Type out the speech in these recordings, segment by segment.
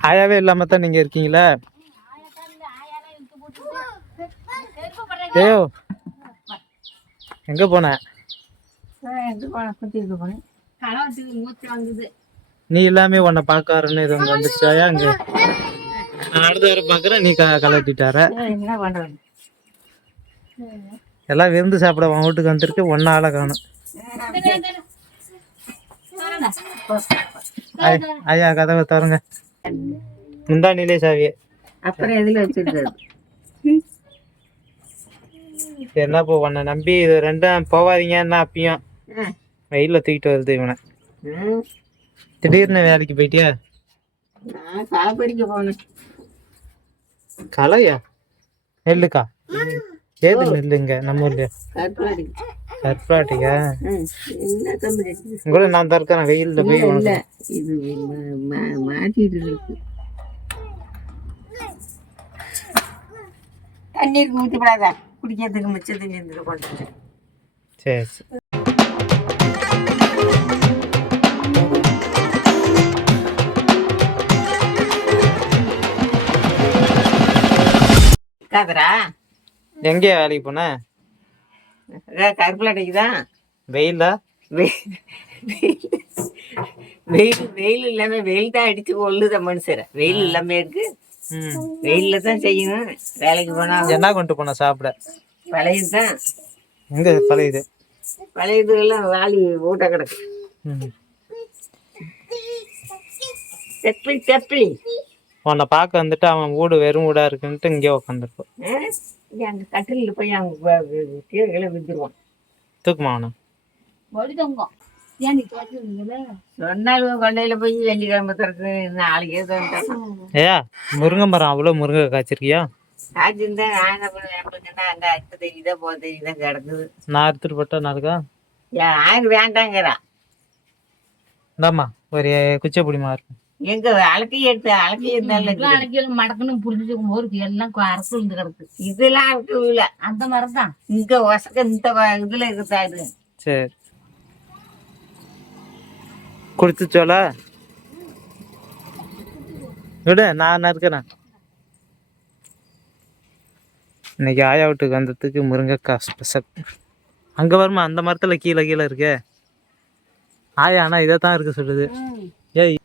ஆயாவே இல்லாம தான் நீங்க இருக்கீங்களா? ஏயோ எங்க போன? நீ எல்லாமே உன்னை பார்க்காருன்னு இது வந்து வந்துச்சாயா அங்க? நான் வர பாக்குறேன் நீ கலட்டிட்டார. எல்லாம் விருந்து சாப்பிட உன் வீட்டுக்கு வந்திருக்கு ஒன்ன ஆளை காணும் ஐயா கதவை தருங்க முந்தா நிலை சாவியே. அப்புறம் எதுல வச்சிருக்காரு என்ன போ உன்னை நம்பி இது ரெண்டும் போவாதீங்கன்னா அப்பயும். வெயில்ல தூக்கிட்டு வருது இவனை. திடீர்னு வேலைக்கு போயிட்டியா? சாப்பிடிக்க போனேன். கலையா? நெல்லுக்கா? ஏது நெல்லுங்க நம்ம ஊர்ல என்ன தம்பி? கூட நான் இருக்கேன் வெயில்ல போய் இல்ல இது மாட்டிட்டு இருக்கு. தண்ணீருக்கு ஊற்றிப்படாத குடிக்கிறதுக்கு மிச்ச தண்ணி இருந்துட்டு கொண்டு சரி. காதரா? எங்கேயா வேலைக்கு போன? கருப்பிலடைக்கு தான் வெயிலா வெயில் வெயில் இல்லாம வெயில் தான் அடிச்சு கொள்ளுத மனுஷரை. வெயில் இல்லாம இருக்கு. வெயில்ல தான் செய்யணும். வேலைக்கு போனா என்ன கொண்டு போன சாப்பிட? பழையது தான் எங்க பழையுது? பழையது எல்லாம் வாளி ஊட்ட கிடக்கு. ம். தெப்பி தெப்பி உன்னை பார்க்க வந்துட்டு அவன் வீடு வெறும் வீடா இருக்குன்ட்டு இங்கே உட்காந்துருப்போம் அங்க கட்டில போய் அவங்க கீழே வித்துருவான் தூக்குமா அவனை? சொன்னாலும் கொண்டையில போய் வெள்ளிக்கிழமை திறக்கு நாளைக்கே தான் ஏயா முருங்கை மரம் அவ்வளோ முருங்கை காய்ச்சிருக்கியா? நான் எடுத்துட்டு போட்டா நாளுக்கா யாரு வேண்டாங்கிறான் இந்தாம்மா ஒரு குச்சை பிடிமா இருக்கும் எங்க அலக்கி எடுத்து அலக்கி அரைக்கலும் மடக்கணும் புரிஞ்சுக்கும் போது எல்லாம் அரசு இருந்து கிடக்கு. இதெல்லாம் இருக்குல்ல அந்த மரம் தான் இங்க ஒசக்க இந்த இதுல இருக்குதா இது? சரி. குடிச்சுச்சோல விடு நான் இருக்கிறேன் இன்னைக்கு ஆயா வீட்டுக்கு வந்ததுக்கு முருங்கைக்காய் ஸ்பெஷல் அங்கே வருமா அந்த மரத்தில் கீழே கீழே இருக்கே. ஆயா ஆனால் இதை தான் இருக்க சொல்லுது ஏய்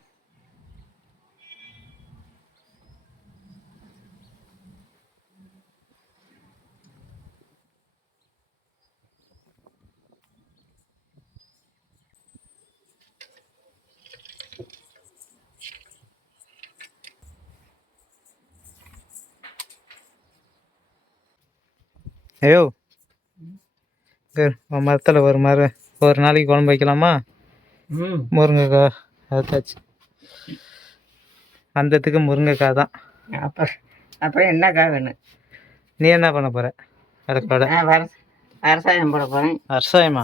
ஐயோ. மரத்தில் ஒரு மரம் ஒரு நாளைக்கு குழம்பு வைக்கலாமா? முருங்கைக்காய் அதாச்சு வந்ததுக்கு முருங்கைக்காய் தான். அப்புறம் அப்புறம் என்னக்கா வேணும்? நீ என்ன பண்ண நான் வர விவசாயம் போட போறேன். அரசாயமா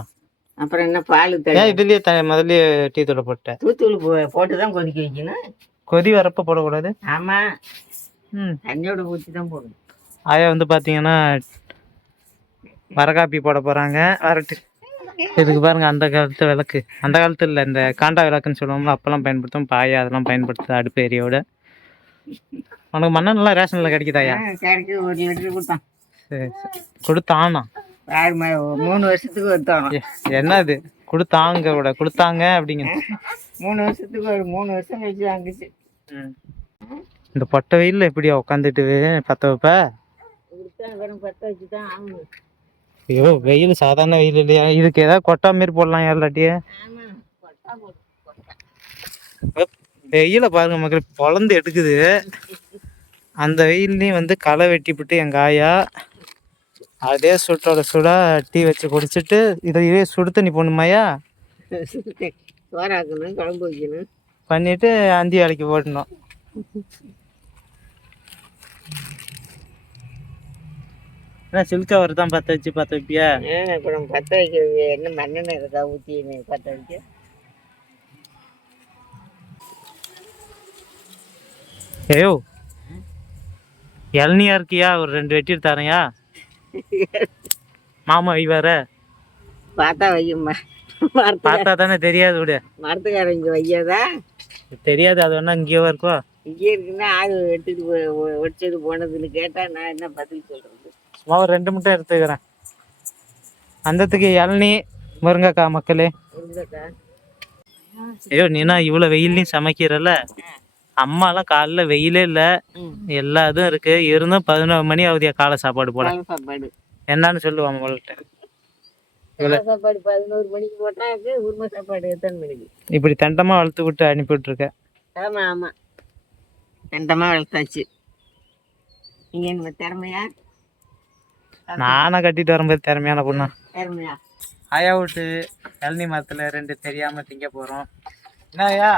அப்புறம் என்ன பால் ஏன் இதுலயே த முதல்லயே டீ தூளை போட்டேன். தூத்தூள் போட்டு தான் கொதிக்க வைக்கணும். கொதி வரப்ப போடக்கூடாது? ஆமா. ம். தண்ணியோட ஊற்றி தான் போடணும். ஆயா வந்து பார்த்தீங்கன்னா வரகாப்பி போட போகிறாங்க வரட்டு. இதுக்கு பாருங்க அந்த காலத்து விளக்கு. அந்த காலத்துல இல்லை இந்த காண்டா விளக்குன்னு சொல்லுவோம்ல அப்போல்லாம் பயன்படுத்தும் பாயா அதெல்லாம் பயன்படுத்துது அடுப்பு ஏரியோட. உனக்கு மண்ணெண்ணெல்லாம் ரேஷனில் கிடைக்குதாயா? ஆ, கிடைக்கு ஒரு லிட்டர் கொடுத்தான். சரி சரி. கொடுத்தானா? மூணு வருஷத்துக்கு ஒரு தோணும் எ- என்னது? கொடுத்தாங்க கூட. கொடுத்தாங்க அப்படிங்க. மூணு வருஷத்துக்கு ஒரு மூணு வருஷம் கழிச்சு வாங்கிச்சு. இந்த பொட்டை வெயில்ல எப்படியா உட்காந்துட்டு பத்த வைப்ப? பற்ற வச்சு தான் ஆகணும். ஐயோ வெயில் சாதாரண வெயில் இல்லையா? இதுக்கு ஏதாவது கொட்டா மாரி போடலாம் இல்லாட்டியே. வெயில பாருங்க மக்கள் பொழந்து எடுக்குது. அந்த வெயில்லையும் வந்து களை வெட்டிவிட்டு எங்கள் ஆயா. அதே சுட்டோட சுடா டீ வச்சு குடிச்சிட்டு இதை இதே சுடு தண்ணி போடணுமாயா சோறாக்கணும் குழம்பு வைக்கணும். பண்ணிட்டு அந்தி வேலைக்கு போட்டணும் என்ன சில்க் கவர் தான் பற்ற வச்சு பற்ற வைப்பியா? அப்புறம் பற்ற வைக்கிறது என்ன மண்ணெண்ணெய் இருக்கா ஊற்றி பற்ற வைக்க? ஏயோ இளநியா இருக்கியா? ஒரு ரெண்டு வெட்டி தரையா மாமா வை வேற. பார்த்தா வையும்மா. பார்த்தா தானே தெரியாது விடு. மரத்துக்காரன் இங்கே வையாதா? தெரியாது அது வேணா இங்கேயோ இருக்கோ. இங்கே இருக்குன்னா ஆள் எடுத்துட்டு ஒடிச்சது போனதுன்னு கேட்டா நான் என்ன பதில் சொல்றது? ஒரு ரெண்டு முட்டை எடுத்துக்கிறேன். அந்தத்துக்கு இளநீ முருங்கைக்காய் மக்களே. ஐயோ நீனா இவ்வளோ வெயில்லையும் சமைக்கிறல்ல? அம்மாலாம் காலைல வெயிலே இல்லை. எல்லா இதுவும் இருக்கு. இருந்தும் பதினோரு மணி ஆகுதியா காலை சாப்பாடு போட. என்னன்னு சொல்லுவாங்க உங்கள்கிட்ட சாப்பாடு பதினோரு மணிக்கு போட்டாக்க உரிமை சாப்பாடு எத்தனை மணிக்கு? இப்படி தண்டமா வளர்த்து விட்டு அனுப்பி விட்டுருக்க ஆமா ஆமா. ரெண்டமா வளர்த்தாச்சு. நீங்க என்ன திறமையா நானா கட்டிட்டு வரும்போது திறமையான பொண்ணா. திறமையா? ஆயா விட்டு இளநீ மரத்துல ரெண்டு தெரியாம திங்க போறோம். என்னய்யா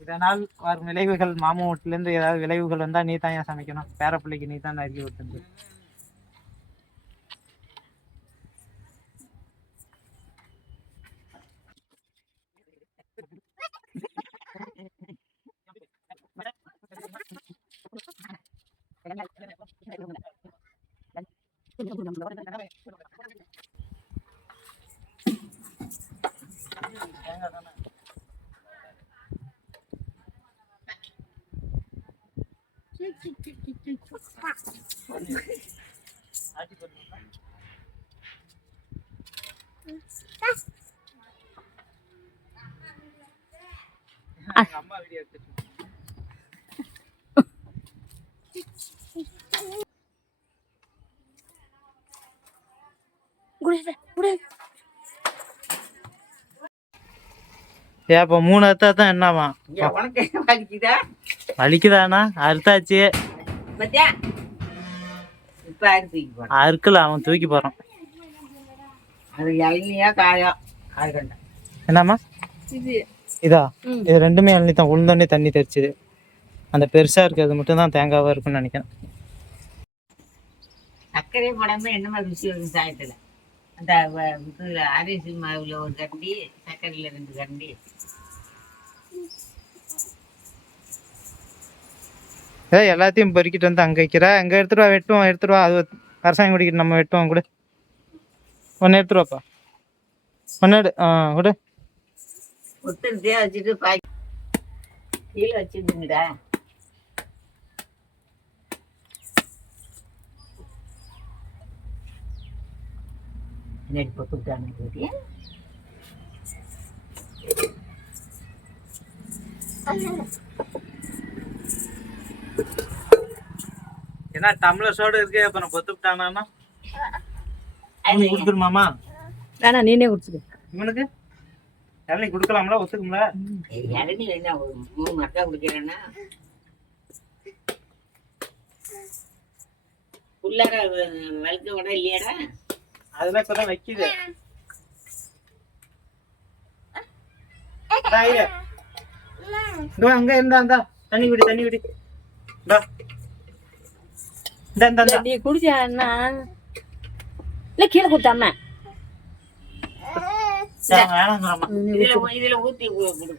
இதனால் வரும் விளைவுகள் மாமா வீட்டுல இருந்து ஏதாவது விளைவுகள் வந்தா நீ தான் ஏன் சமைக்கணும். பேர பிள்ளைக்கு நீ தான் நறுக்கி விட்டு அம்மா வீடியோ எடுத்துட்டு இப்போ மூணு அறுத்தா தான் என்னவா என்ன வலிக்குதாண்ணா அறுத்தாச்சு. அறுக்கல அவன் தூக்கி போறான். என்னம்மா? இது. இதா? ரெண்டுமே இளநீ தான் உளுந்தோடனே தண்ணி தெரிச்சுது அந்த பெருசா இருக்கிறது மட்டும் தான் தேங்காவா இருக்கும்னு நினைக்கிறேன். சர்க்கரையே போடாம என்னமா ருசி வரும் சாயத்துல? அந்த இது அரிசி மாவுல ஒரு கரண்டி சர்க்கரையில ரெண்டு கரண்டி ஏ எல்லாத்தையும் பொறுக்கிட்டு வந்து அங்கே வைக்கிற. அங்கே எடுத்துட்டு வா வெட்டுவோம் எடுத்துட்டு வா. அது அரசாங்கம் குடிக்கிட்டு நம்ம வெட்டுவோம் கூட. ஒன்று எடுத்துட்டு வாப்பா. ஒன்று எடு ஆ விடு ஒத்துருத்தியா வச்சுட்டு பாய் கீழே வச்சுருந்துங்கடா நெட் போட்டுட்டானு ஏன்னா டம்ளர் சோடு இருக்கு அப்புறம் பொத்துக்கிட்டானா கொடுத்துருமாமா வேணா நீனே குடிச்சுக்க இவனுக்கு? இளநீ கொடுக்கலாம்ல ஒத்துக்கும்ல? வேணா ஒரு மூணு மக்கா குடிக்கிறேன்னா? உள்ளார வ- வழுக்க விட இல்லையாடா? அதெல்லாம் இப்பதான் வைக்குது. அங்க இருந்தா இந்தா தண்ணி குடி தண்ணி குடி. நீ குடிச்சா இல்ல கீழே கொடுத்தாம.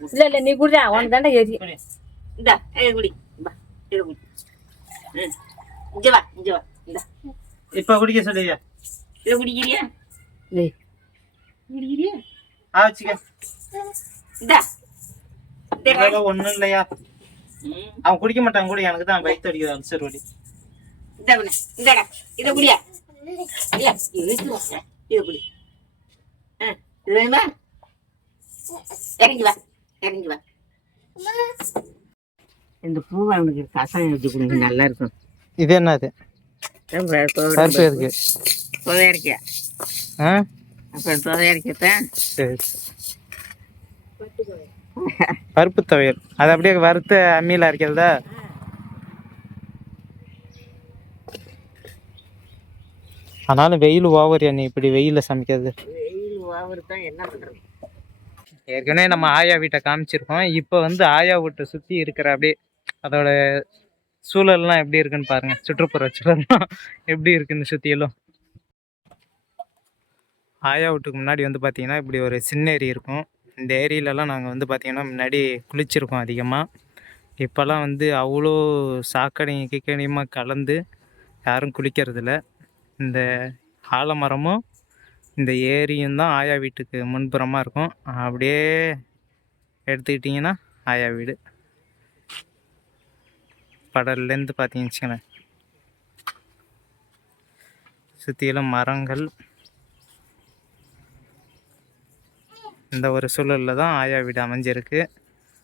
இல்ல இல்ல நீ குடிச்சா உனக்கு தாண்டா ஏறி. குடி. இந்தா குடி. வா இத குடி. ம். இங்க வா இங்க வா. இந்தா. இப்ப குடிக்க சொல்லுங்க இத குடிக்கிறியா ஏய், குடிக்கிறியா ஆ வச்சுக்க ஒண்ணும் இல்லையா ம். அவன் குடிக்க மாட்டான் கூட எனக்கு தான் வயிற்று அடிக்குது அல்சர் வலி இந்தாடா இத குடியா இது குடி ஆ இது வேணுமா இறங்கி வா இறங்கி வா இந்த பூவை அவனுக்கு கசாயம் வச்சு கொடுங்க நல்லா இருக்கும் இது என்னது ஆ? அப்புறம் சரி. பருப்பு துவையல். அது அப்படியே வறுத்து அம்மியில் அரைக்கிறதா? ஆனாலும் வெயில் ஓவர் நீ இப்படி வெயிலில் சமைக்கிறது. வெயில் ஓவர் தான் என்ன ஏற்கனவே நம்ம ஆயா வீட்டை காமிச்சிருக்கோம். இப்போ வந்து ஆயா வீட்டை சுற்றி இருக்கிற அப்படியே அதோட சூழல்லாம் எப்படி இருக்குன்னு பாருங்க. சுற்றுப்புற சூழல்லாம் எப்படி இருக்குன்னு சுற்றியெல்லாம் ஆயா வீட்டுக்கு முன்னாடி வந்து பார்த்தீங்கன்னா இப்படி ஒரு சின்ன ஏரி இருக்கும். இந்த ஏரியிலலாம் நாங்கள் வந்து பார்த்தீங்கன்னா முன்னாடி குளிச்சிருக்கோம் அதிகமாக இப்போல்லாம் வந்து அவ்வளோ சாக்கடையும் கிக்கடையுமா கலந்து யாரும் குளிக்கிறதில்ல. இந்த ஆலமரமும் இந்த ஏரியும் தான் ஆயா வீட்டுக்கு முன்புறமாக இருக்கும். அப்படியே எடுத்துக்கிட்டிங்கன்னா ஆயா வீடு. படல்லேருந்து பார்த்தீங்கன்னு வச்சுக்கோங்களேன். சுற்றிலும் மரங்கள். இந்த ஒரு சூழலில் தான் ஆயா வீடு அமைஞ்சிருக்கு.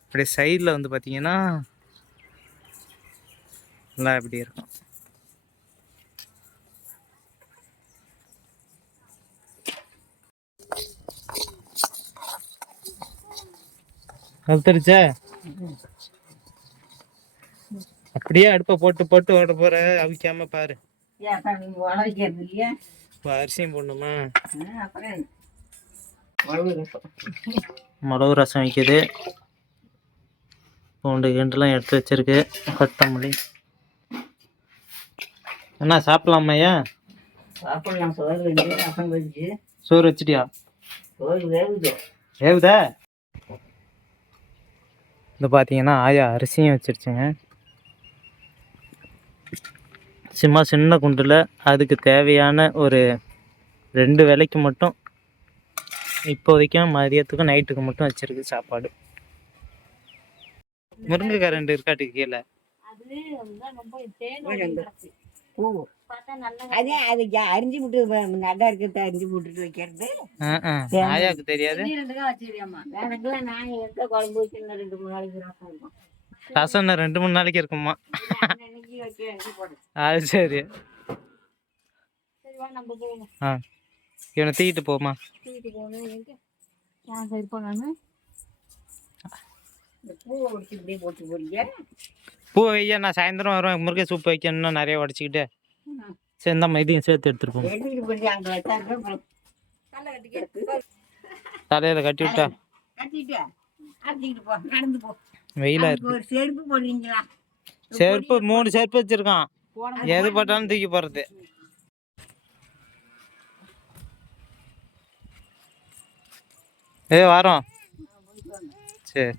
அப்படியே சைடில் வந்து பார்த்தீங்கன்னா எல்லாம் இப்படி இருக்கும். கழுத்தடிச்சா அப்படியே அடுப்பை போட்டு போட்டு ஓட போற அவிக்காம பாரு. அரிசியும் போடணுமா? மிளகு ரசம் வைக்குது. பூண்டு கிண்டுலாம் எடுத்து வச்சிருக்கு. கொத்தமல்லி. என்ன சாப்பிடலாமையா சாப்பிடலாம். சோறு வந்து ரசம் வச்சு சோறு வச்சிட்டியா? சோறு வேகுது ஏவுதா இந்த பார்த்தீங்கன்னா ஆயா அரிசியும் வச்சிருச்சுங்க. சும்மா சின்ன குண்டில் அதுக்கு தேவையான ஒரு ரெண்டு வேளைக்கு மட்டும் இப்போதைக்கும் மதியத்துக்கும் நைட்டுக்கு மட்டும் வச்சிருக்கு சாப்பாடு. முருங்கைக்காய் ரெண்டு இருக்காட்டுக்கு கீழே? அது அரிஞ்சு விட்டு வ- நல்லா இருக்கிறத அரிஞ்சு விட்டுட்டு வைக்கிறது. ஆ, ஆ. ஆயாவுக்கு தெரியாது? ரசம் ரெண்டு மூணு நாளைக்கு இருக்குமா அது சரி. சரி வா நம்ம போவோம். ஆ. இவனை தூக்கிட்டு போமா எங்க நான். சரி போனானு போறீங்க? பூ வையா நான் சாயந்தரம் வருவேன். முருங்கை சூப் வைக்கணும் நிறைய உடச்சிக்கிட்டு. சரி இந்த இதையும் சேர்த்து கட்டிக்க தலையில கட்டி விட்டா. வெயிலா இருக்கு. செருப்பு மூணு செருப்பு வச்சிருக்கான். எது பட்டாலும் தூக்கி போறது ஏ வரோம். சரி.